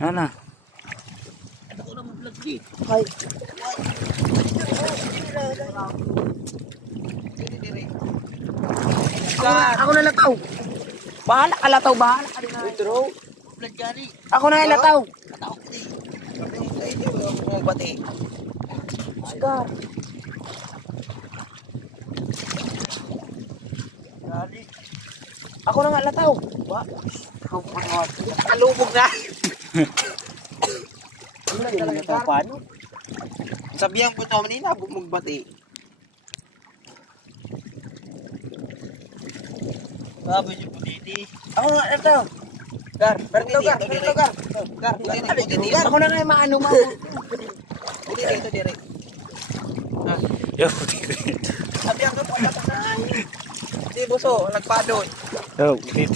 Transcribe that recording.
Ano na? Ako na mag-vlog di. Hay. Ako na lataw. Bahala ka lataw, bahala ka din. Bro, vlog gani. Ako na lataw. Kataw ko di. Sabi mo sa inyo, mo bati. Oscar. Gani. Ako na nga lataw. Ba? Kalubog na. Ano na talaga paano? Sabihan ko ito kanina, bumubati. Baboy si Puditi. Ako na nga lataw. Gar, Berto gar, berto gar. Gar, Puditi. Ako na nga maano mo. Puditi, ito dire. Yo, puti ko. Sabihan ko po, hindi buso, nagpadon. Yo, puti.